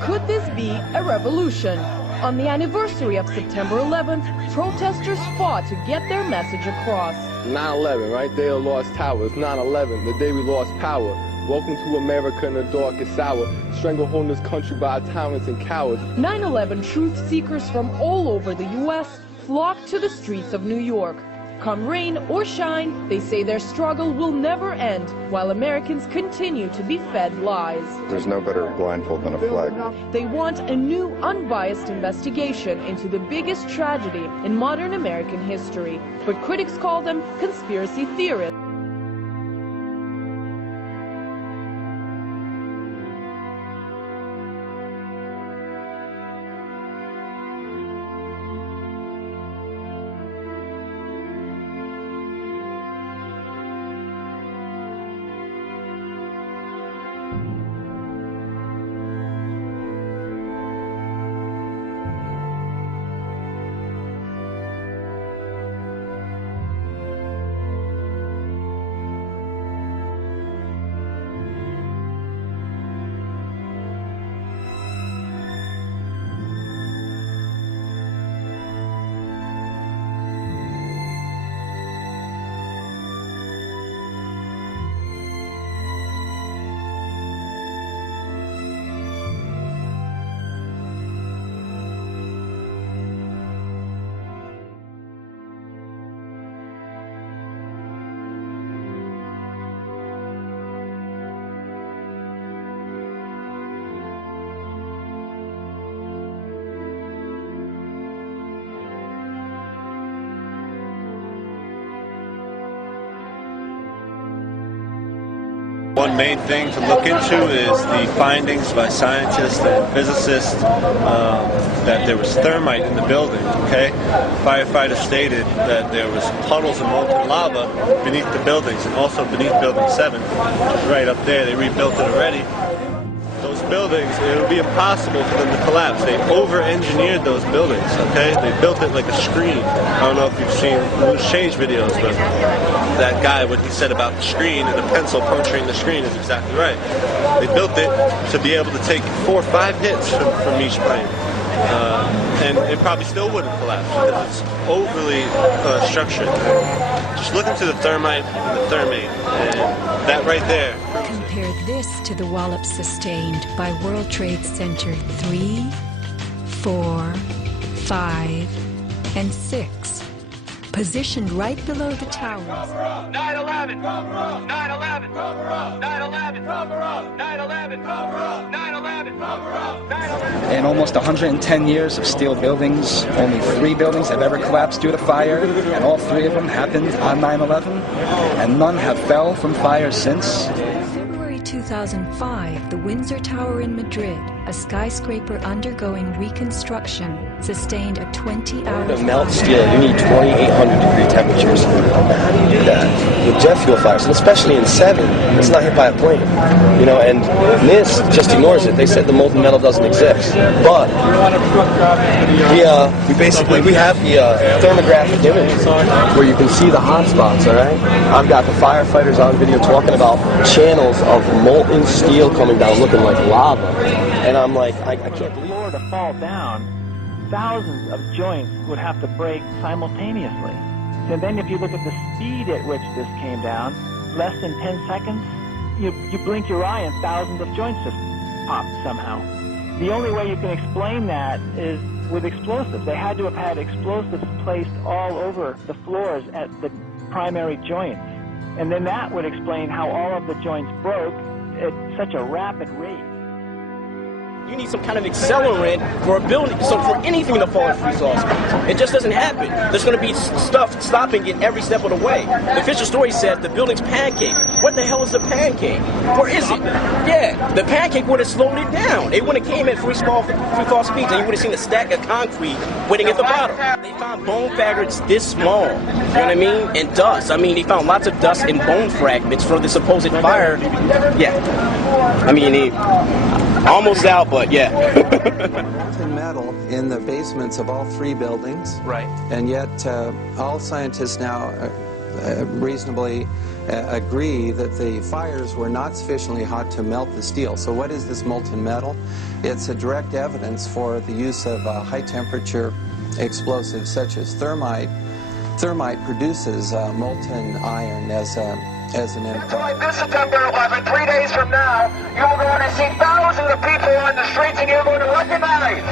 Could this be a revolution? On the anniversary of September 11th, protesters fought to get their message across. 9/11, right there, lost towers. 9/11, the day we lost power. Welcome to America in the darkest hour. Strangleholding this country by tyrants and cowards. 9/11 truth seekers from all over the U.S. flocked to the streets of New York. Come rain or shine, they say their struggle will never end, while Americans continue to be fed lies. There's no better blindfold than a flag. They want a new, unbiased investigation into the biggest tragedy in modern American history, but critics call them conspiracy theorists. One main thing to look into is the findings by scientists and physicists that there was thermite in the building. Okay, firefighters stated that there was puddles of molten lava beneath the buildings, and also beneath Building 7, which is right up there. They rebuilt it already. Those buildings, it would be impossible for them to collapse. They over-engineered those buildings, okay? They built it like a screen. I don't know if you've seen loose change videos, but that guy, what he said about the screen and the pencil puncturing the screen is exactly right. They built it to be able to take 4 or 5 hits from each plane. And it probably still wouldn't collapse because it's overly structured. Just look into the thermite and the thermate, and that right there. Compare this to the wallops sustained by World Trade Center 3, 4, 5, and 6, positioned right below the towers. 9/11! 9/11! 9/11! 9/11! 9/11! In almost 110 years of steel buildings, only 3 buildings have ever collapsed due to fire, and all 3 of them happened on 9/11, and none have fell from fire since. 2005, the Windsor Tower in Madrid, a skyscraper undergoing reconstruction, sustained a 20-hour To melt steel, you need 2,800 degree temperatures. How do you do that? With jet fuel fires, and especially in 7, it's not hit by a plane. You know, and NIST just ignores it. They said the molten metal doesn't exist. But we have the thermographic images where you can see the hot spots, all right? I've got the firefighters on video talking about channels of molten steel coming down looking like lava. And I'm like, I can't believe it. To fall down, thousands of joints would have to break simultaneously. And then if you look at the speed at which this came down, less than 10 seconds, you blink your eye and thousands of joints just popped somehow. The only way you can explain that is with explosives. They had to have had explosives placed all over the floors at the primary joints. And then that would explain how all of the joints broke at such a rapid rate. You need some kind of accelerant for a building, so for anything to fall in free-fall space. It just doesn't happen. There's going to be stuff stopping it every step of the way. The official story says the building's pancake. What the hell is the pancake? Or is it? Yeah, the pancake would have slowed it down. It wouldn't have came at free-fall speeds, and you would have seen a stack of concrete waiting at the bottom. They found bone fragments this small, you know what I mean? And dust. I mean, they found lots of dust and bone fragments from the supposed fire. Yeah. I mean, almost out, but yeah. Molten metal in the basements of all 3 buildings. Right. And yet all scientists now reasonably agree that the fires were not sufficiently hot to melt the steel. So what is this molten metal? It's a direct evidence for the use of high temperature explosives such as thermite. Thermite produces molten iron as an input. This September 11, 3 days from now, you're going to see thousands of people on the streets and you're going to recognize